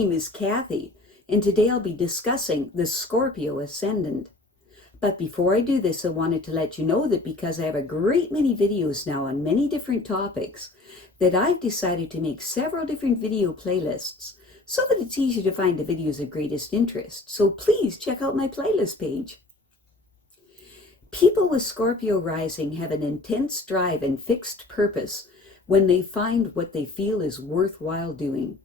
name is Kathy, and today I'll be discussing the Scorpio Ascendant. But before I do this, I wanted to let you know that because I have a great many videos now on many different topics, that I've decided to make several different video playlists so that it's easy to find the videos of greatest interest. So please check out my playlist page. People with Scorpio rising have an intense drive and fixed purpose when they find what they feel is worthwhile doing.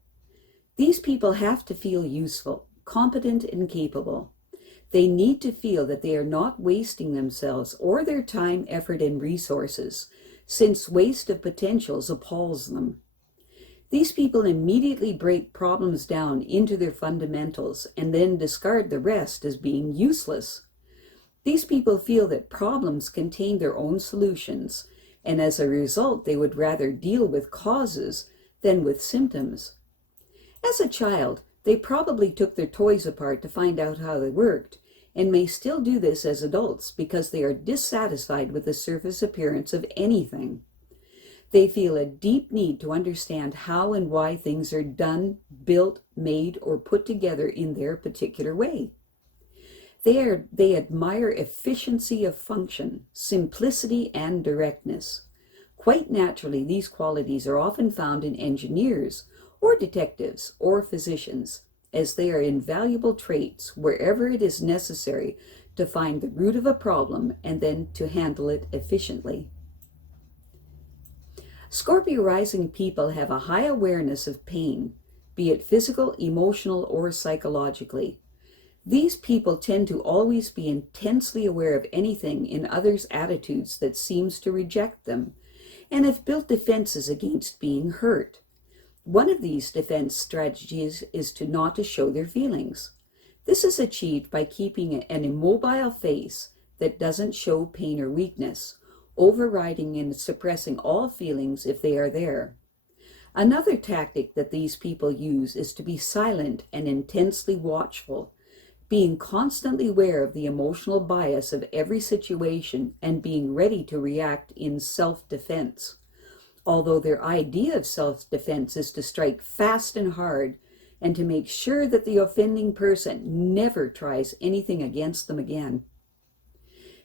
These people have to feel useful, competent, and capable. They need to feel that they are not wasting themselves or their time, effort, and resources, since waste of potentials appalls them. These people immediately break problems down into their fundamentals and then discard the rest as being useless. These people feel that problems contain their own solutions, and as a result, they would rather deal with causes than with symptoms. As a child, they probably took their toys apart to find out how they worked, and may still do this as adults because they are dissatisfied with the surface appearance of anything. They feel a deep need to understand how and why things are done, built, made, or put together in their particular way. They admire efficiency of function, simplicity, and directness. Quite naturally, these qualities are often found in engineers, or detectives, or physicians, as they are invaluable traits wherever it is necessary to find the root of a problem and then to handle it efficiently. Scorpio rising people have a high awareness of pain, be it physical, emotional, or psychologically. These people tend to always be intensely aware of anything in others' attitudes that seems to reject them, and have built defenses against being hurt. One of these defense strategies is not to show their feelings. This is achieved by keeping an immobile face that doesn't show pain or weakness, overriding and suppressing all feelings if they are there. Another tactic that these people use is to be silent and intensely watchful, being constantly aware of the emotional bias of every situation and being ready to react in self-defense. Although their idea of self-defense is to strike fast and hard and to make sure that the offending person never tries anything against them again.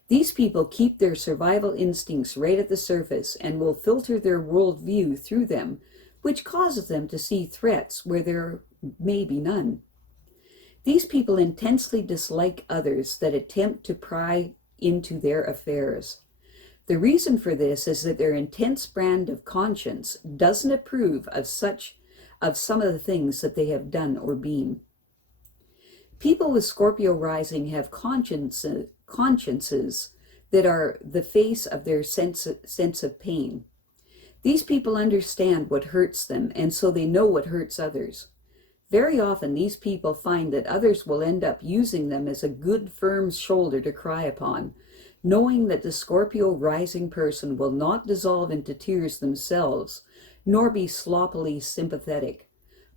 These people keep their survival instincts right at the surface and will filter their worldview through them, which causes them to see threats where there may be none. These people intensely dislike others that attempt to pry into their affairs. The reason for this is that their intense brand of conscience doesn't approve of some of the things that they have done or been. People with Scorpio rising have consciences that are the face of their sense of pain. These people understand what hurts them, and so they know what hurts others. Very often, these people find that others will end up using them as a good, firm shoulder to cry upon, knowing that the Scorpio rising person will not dissolve into tears themselves, nor be sloppily sympathetic,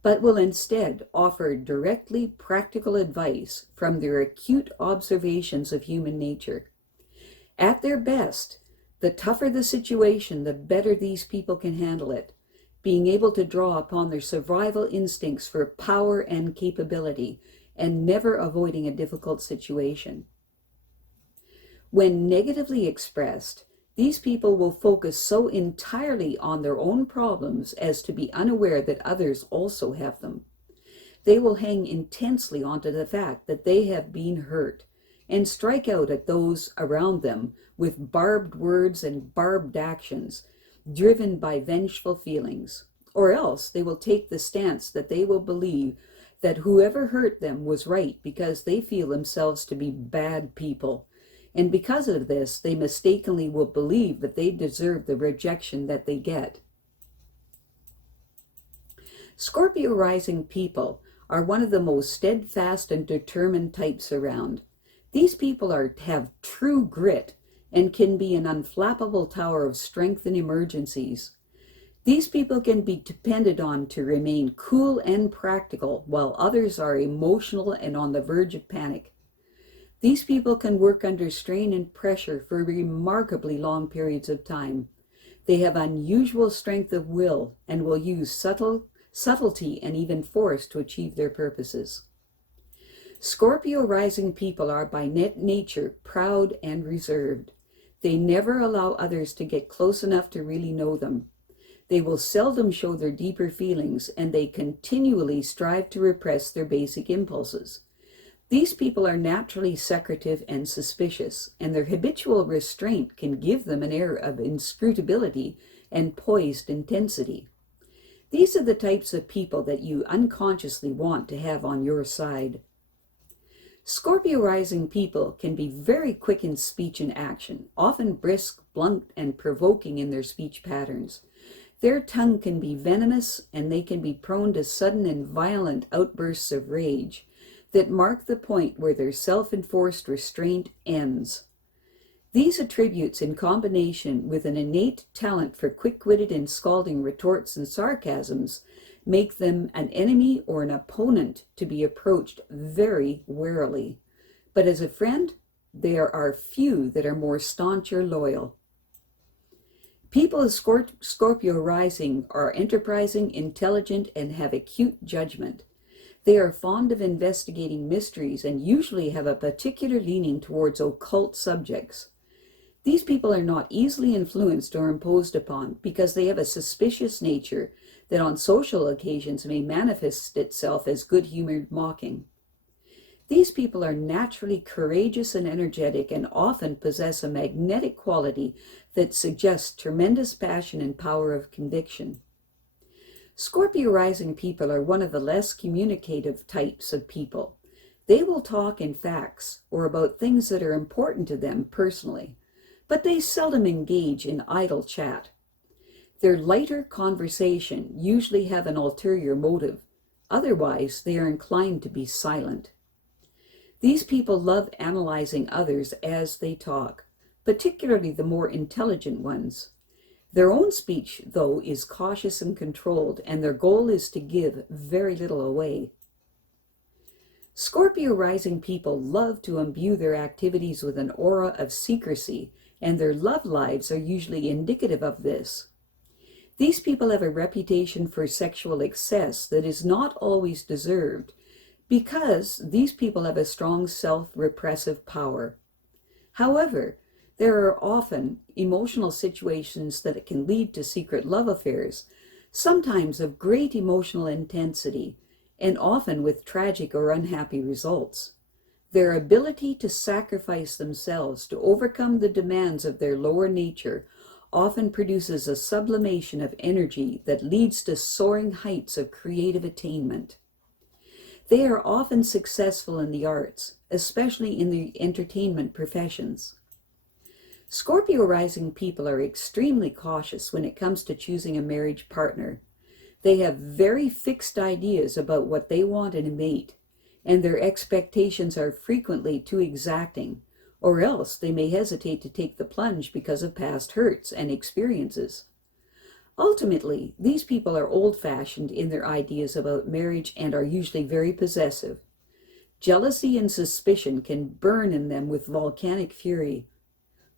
but will instead offer directly practical advice from their acute observations of human nature. At their best, the tougher the situation, the better these people can handle it, being able to draw upon their survival instincts for power and capability, and never avoiding a difficult situation. When negatively expressed, these people will focus so entirely on their own problems as to be unaware that others also have them. They will hang intensely onto the fact that they have been hurt, and strike out at those around them with barbed words and barbed actions, driven by vengeful feelings. Or else they will take the stance that they will believe that whoever hurt them was right because they feel themselves to be bad people. And because of this, they mistakenly will believe that they deserve the rejection that they get. Scorpio rising people are one of the most steadfast and determined types around. These people have true grit and can be an unflappable tower of strength in emergencies. These people can be depended on to remain cool and practical, while others are emotional and on the verge of panic. These people can work under strain and pressure for remarkably long periods of time. They have unusual strength of will and will use subtle subtlety, and even force to achieve their purposes. Scorpio rising people are by nature proud and reserved. They never allow others to get close enough to really know them. They will seldom show their deeper feelings, and they continually strive to repress their basic impulses. These people are naturally secretive and suspicious, and their habitual restraint can give them an air of inscrutability and poised intensity. These are the types of people that you unconsciously want to have on your side. Scorpio rising people can be very quick in speech and action, often brisk, blunt, and provoking in their speech patterns. Their tongue can be venomous, and they can be prone to sudden and violent outbursts of rage that mark the point where their self-enforced restraint ends. These attributes, in combination with an innate talent for quick-witted and scalding retorts and sarcasms, make them an enemy or an opponent to be approached very warily. But as a friend, there are few that are more staunch or loyal. People of Scorpio rising are enterprising, intelligent, and have acute judgment. They are fond of investigating mysteries and usually have a particular leaning towards occult subjects. These people are not easily influenced or imposed upon because they have a suspicious nature that on social occasions may manifest itself as good-humored mocking. These people are naturally courageous and energetic and often possess a magnetic quality that suggests tremendous passion and power of conviction. Scorpio rising people are one of the less communicative types of people. They will talk in facts or about things that are important to them personally, but they seldom engage in idle chat. Their lighter conversation usually have an ulterior motive. Otherwise, they are inclined to be silent. These people love analyzing others as they talk, particularly the more intelligent ones. Their own speech, though, is cautious and controlled, and their goal is to give very little away. Scorpio rising people love to imbue their activities with an aura of secrecy, and their love lives are usually indicative of this. These people have a reputation for sexual excess that is not always deserved, because these people have a strong self-repressive power. However, there are often emotional situations that can lead to secret love affairs, sometimes of great emotional intensity, and often with tragic or unhappy results. Their ability to sacrifice themselves to overcome the demands of their lower nature often produces a sublimation of energy that leads to soaring heights of creative attainment. They are often successful in the arts, especially in the entertainment professions. Scorpio rising people are extremely cautious when it comes to choosing a marriage partner. They have very fixed ideas about what they want in a mate, and their expectations are frequently too exacting, or else they may hesitate to take the plunge because of past hurts and experiences. Ultimately, these people are old-fashioned in their ideas about marriage and are usually very possessive. Jealousy and suspicion can burn in them with volcanic fury.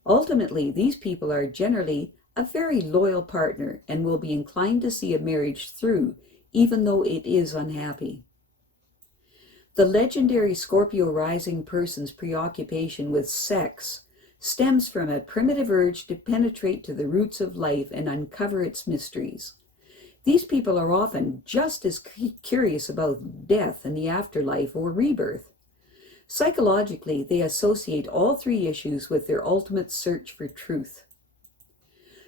Ultimately, these people are generally a very loyal partner and will be inclined to see a marriage through, even though it is unhappy. The legendary Scorpio rising person's preoccupation with sex stems from a primitive urge to penetrate to the roots of life and uncover its mysteries. These people are often just as curious about death and the afterlife or rebirth. Psychologically, they associate all three issues with their ultimate search for truth.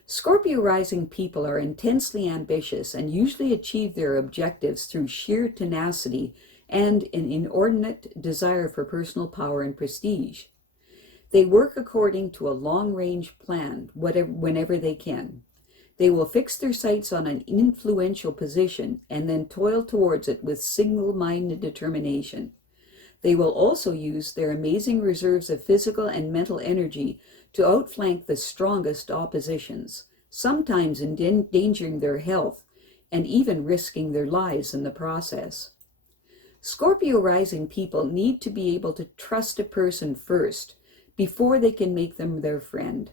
Scorpio rising people are intensely ambitious and usually achieve their objectives through sheer tenacity and an inordinate desire for personal power and prestige. They work according to a long-range plan whenever they can. They will fix their sights on an influential position and then toil towards it with single-minded determination. They will also use their amazing reserves of physical and mental energy to outflank the strongest oppositions, sometimes endangering their health and even risking their lives in the process. Scorpio rising people need to be able to trust a person first before they can make them their friend.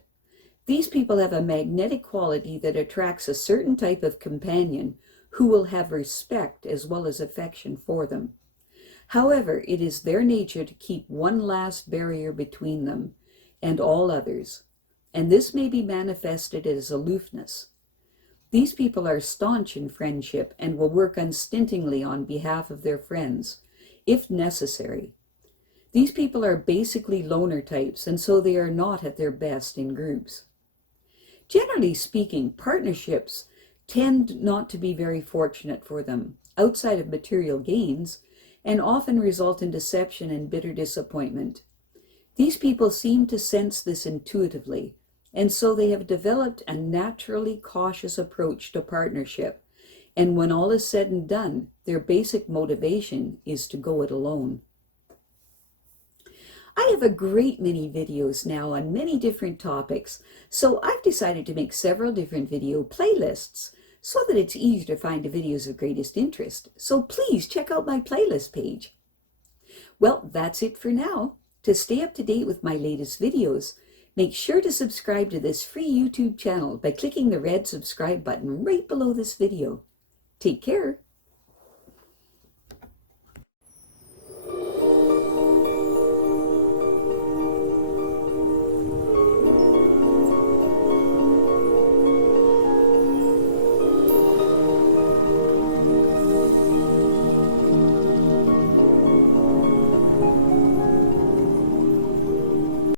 These people have a magnetic quality that attracts a certain type of companion who will have respect as well as affection for them. However, it is their nature to keep one last barrier between them and all others, and this may be manifested as aloofness. These people are staunch in friendship and will work unstintingly on behalf of their friends, if necessary. These people are basically loner types, and so they are not at their best in groups. Generally speaking, partnerships tend not to be very fortunate for them, outside of material gains, and often result in deception and bitter disappointment. These people seem to sense this intuitively, and so they have developed a naturally cautious approach to partnership, and when all is said and done, their basic motivation is to go it alone. I have a great many videos now on many different topics, so I've decided to make several different video playlists so that it's easier to find the videos of greatest interest. So please check out my playlist page. Well, that's it for now. To stay up to date with my latest videos, make sure to subscribe to this free YouTube channel by clicking the red subscribe button right below this video. Take care.